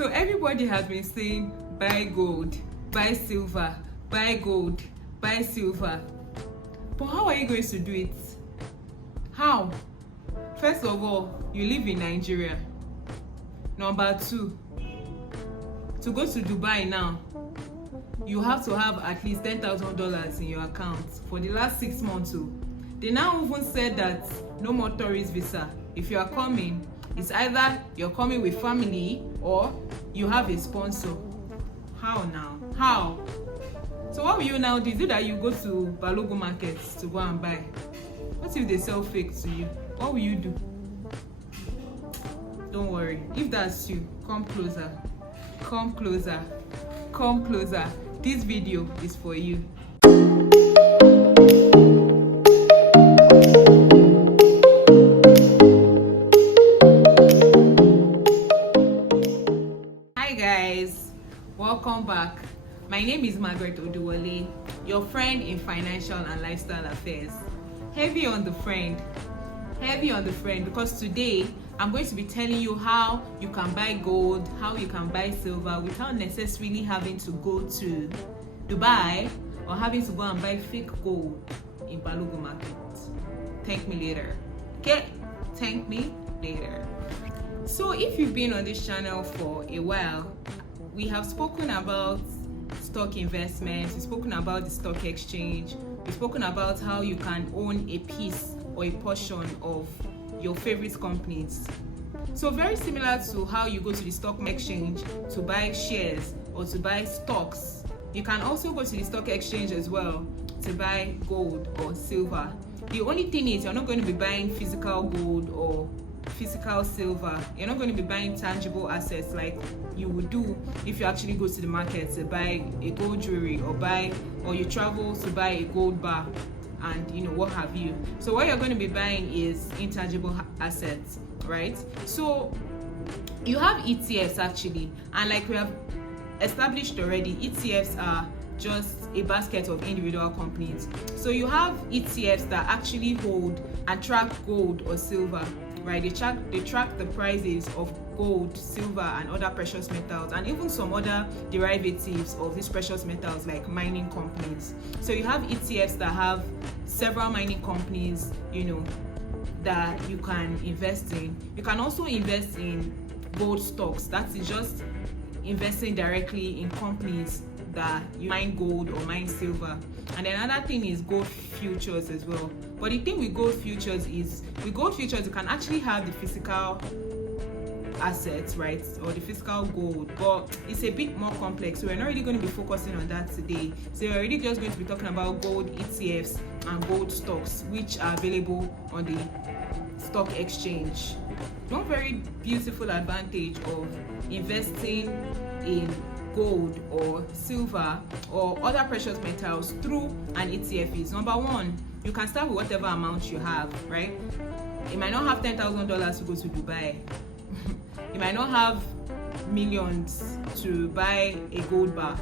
So everybody has been saying buy gold, buy silver, buy gold, buy silver. But how are you going to do it? How? First of all, you live in Nigeria. Number two, to go to Dubai now, you have to have at least $10,000 in your account for the last 6 months. They now even said that no more tourist visa. If you are coming, it's either you're coming with family or you have a sponsor. How now? How? So what will you now do? Is it that you go to Balogun markets to go and buy? What if they sell fake to you? What will you do? Don't worry. If that's you, come closer. Come closer. Come closer. This video is for you. Hi guys, welcome back. My name is Margaret Oduwole, your friend in financial and lifestyle affairs. Heavy on the friend, because today I'm going to be telling you how you can buy gold, how you can buy silver without necessarily having to go to Dubai or having to go and buy fake gold in Balogun market. Thank me later. Okay? Thank me later. So if you've been on this channel for a while, we have spoken about stock investments, we've spoken about the stock exchange, we've spoken about how you can own a piece or a portion of your favorite companies. So very similar to how you go to the stock exchange to buy shares or to buy stocks, you can also go to the stock exchange as well to buy gold or silver. The only thing is you're not going to be buying physical gold or physical silver. You're not going to be buying tangible assets like you would do if you actually go to the market to buy a gold jewelry or you travel to buy a gold bar and what have you. So what you're going to be buying is intangible assets, right? So you have ETFs actually, and like we have established already, ETFs are just a basket of individual companies. So you have ETFs that actually hold and track gold or silver, right? They track the prices of gold, silver, and other precious metals, and even some other derivatives of these precious metals like mining companies. So you have ETFs that have several mining companies, that you can invest in. You can also invest in gold stocks. That is just investing directly in companies that you mine gold or mine silver. And then another thing is gold futures as well. But the thing with gold futures is, with gold futures you can actually have the physical assets, right, or the physical gold, but it's a bit more complex, so we're not really going to be focusing on that today. So we're really just going to be talking about gold ETFs and gold stocks, which are available on the stock exchange. One very beautiful advantage of investing in gold or silver or other precious metals through an ETF is, number one, you can start with whatever amount you have, right? You might not have $10,000 to go to Dubai. You might not have millions to buy a gold bar,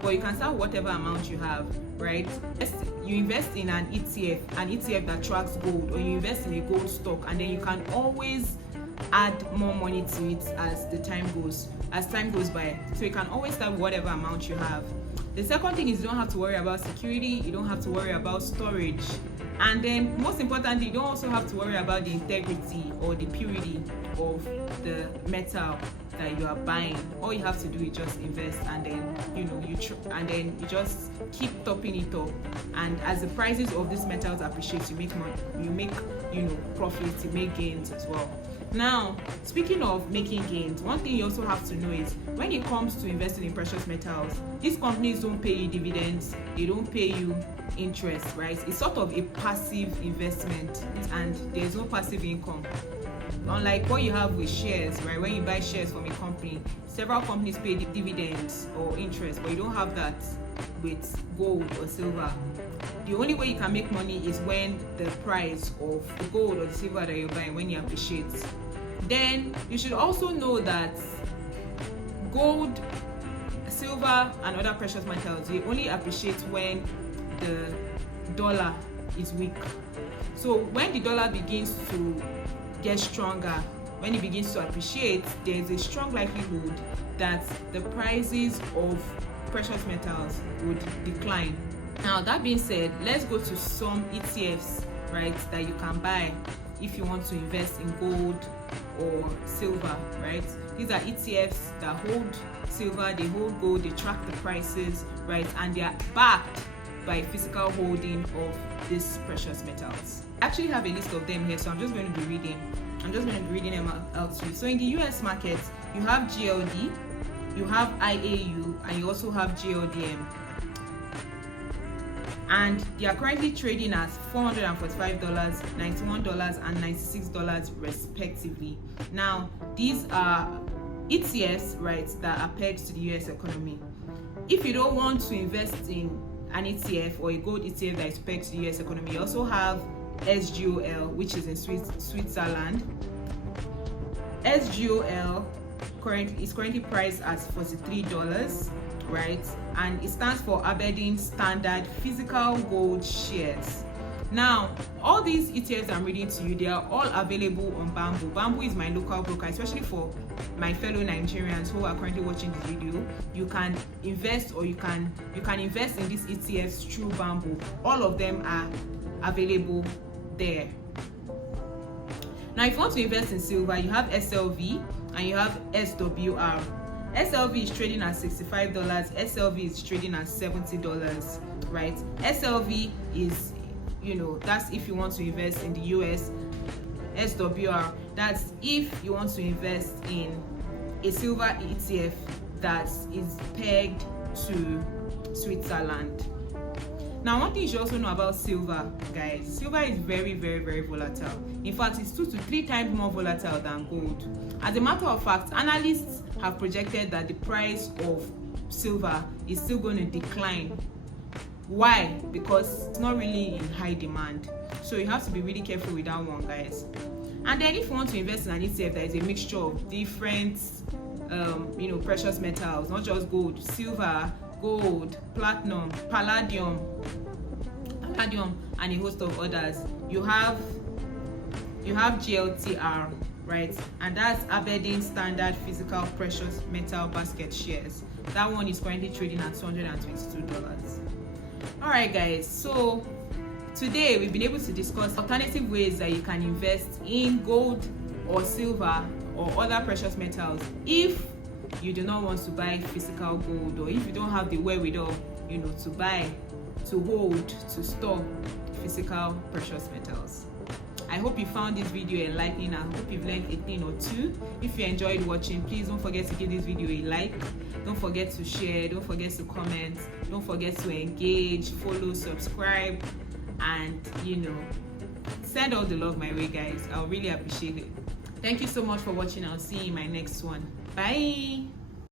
but you can start with whatever amount you have, right? You invest in an ETF that tracks gold, or you invest in a gold stock, and then you can always add more money to it as time goes by. So you can always start with whatever amount you have. The second thing is you don't have to worry about security, you don't have to worry about storage, and then most importantly, you don't also have to worry about the integrity or the purity of the metal that you are buying. All you have to do is just invest, and then you just keep topping it up, and as the prices of these metals appreciate, you make money, you make profits, you make gains as well. Now, speaking of making gains, one thing you also have to know is when it comes to investing in precious metals, these companies don't pay you dividends, they don't pay you interest, right? It's sort of a passive investment, and there's no passive income. Unlike what you have with shares, right? When you buy shares from a company, several companies pay dividends or interest, but you don't have that with gold or silver. The only way you can make money is when the price of the gold or the silver that you're buying, when it appreciates. Then you should also know that gold, silver, and other precious metals, they only appreciate when the dollar is weak. So when the dollar begins to get stronger, when it begins to appreciate, there is a strong likelihood that the prices of precious metals would decline. Now, that being said, let's go to some ETFs, right, that you can buy if you want to invest in gold or silver, right? These are ETFs that hold silver, they hold gold, they track the prices, right, and they are backed by physical holding of these precious metals. I actually have a list of them here, so I'm just going to be reading them out to you. So in the US market, you have GLD, you have IAU, and you also have GLDM. And they are currently trading at $445, $91, and $96 respectively. Now, these are ETFs, right, that are pegged to the US economy. If you don't want to invest in an ETF or a gold ETF that is pegged to the US economy, you also have SGOL, which is in Switzerland. SGOL is currently priced at $43, right, and it stands for Aberdeen Standard Physical Gold Shares. Now, all these ETFs I'm reading to you, they are all available on Bamboo. Bamboo is my local broker, especially for my fellow Nigerians who are currently watching this video. You can invest, or you can invest in these ETFs through Bamboo. All of them are available there. Now, if you want to invest in silver, you have SLV and you have SWR. SLV is trading at $65, SLV is trading at $70, right? SLV is, that's if you want to invest in the US. SWR, that's if you want to invest in a silver ETF that is pegged to Switzerland. Now, one thing you should also know about silver, guys, silver is very, very, very volatile. In fact, it's 2 to 3 times more volatile than gold. As a matter of fact, analysts have projected that the price of silver is still going to decline. Why? Because it's not really in high demand. So you have to be really careful with that one, guys. And then if you want to invest in an ETF that is a mixture of different precious metals, not just gold, silver, gold, platinum, palladium, and a host of others, you have GLTR, right? And that's Aberdeen Standard Physical Precious Metal Basket Shares. That one is currently trading at $222. All right, guys, so today we've been able to discuss alternative ways that you can invest in gold or silver or other precious metals if you do not want to buy physical gold, or if you don't have the wherewithal, to buy, to hold, to store physical precious metals. I hope you found this video enlightening. I hope you've learned a thing or two. If you enjoyed watching, please don't forget to give this video a like. Don't forget to share. Don't forget to comment. Don't forget to engage, follow, subscribe, and send all the love my way, guys. I'll really appreciate it. Thank you so much for watching. I'll see you in my next one. Bye.